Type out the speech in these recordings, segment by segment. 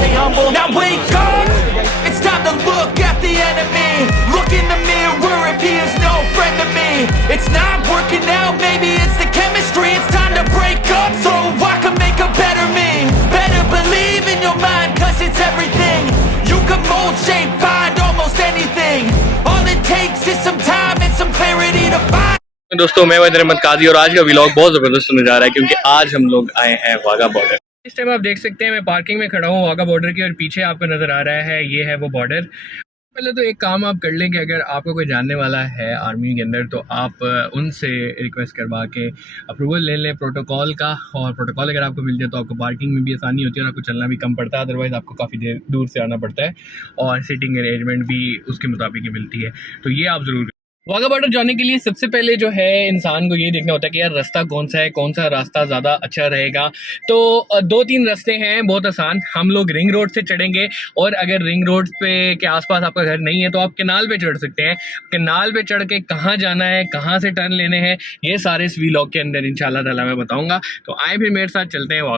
stay humble. Now wake up, it's time to look at the enemy. Look in the mirror if he is no friend to me. It's not working out, maybe it's the chemistry. It's time to break up so I can make a better me. Better believe in your mind, cause it's everything. You can mold, shape, find almost anything. All it takes is some time and some clarity to find. दोस्तों मैं वहीद अहमद काजी और आज का vlog बहुत ज़बरदस्त होने जा रहा है क्योंकि आज हम लोग आए हैं वाघा बॉर्डर। इस टाइम आप देख सकते हैं मैं पार्किंग में खड़ा हूँ वाघा बॉर्डर की और पीछे आपको नज़र आ रहा है ये है वो बॉर्डर। पहले तो एक काम आप कर लें कि अगर आपको कोई जानने वाला है आर्मी के अंदर तो आप उनसे रिक्वेस्ट करवा के अप्रूवल ले लें प्रोटोकॉल का, और प्रोटोकॉल अगर आपको मिल जाए तो आपको पार्किंग में भी आसानी होती है और आपको चलना भी कम पड़ता है। अदरवाइज़ आपको काफ़ी देर दूर से आना पड़ता है और सीटिंग अरेंजमेंट भी उसके मुताबिक ही मिलती है। तो ये आप ज़रूर वाघा बॉर्डर जाने के लिए सबसे पहले जो है इंसान को ये देखना होता है कि यार रास्ता कौन सा है, कौन सा रास्ता ज़्यादा अच्छा रहेगा। तो 2-3 रास्ते हैं बहुत आसान। हम लोग रिंग रोड से चढ़ेंगे और अगर रिंग रोड पे के आसपास आपका घर नहीं है तो आप कैनाल पे चढ़ सकते हैं। कैनाल पे चढ़ के कहाँ जाना है, कहाँ से टर्न लेने हैं, ये सारे इस व्लॉग के अंदर इंशाल्लाह ताला मैं बताऊँगा। तो आए फिर मेरे साथ चलते हैं।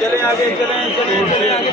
चले आगे चले चले आगे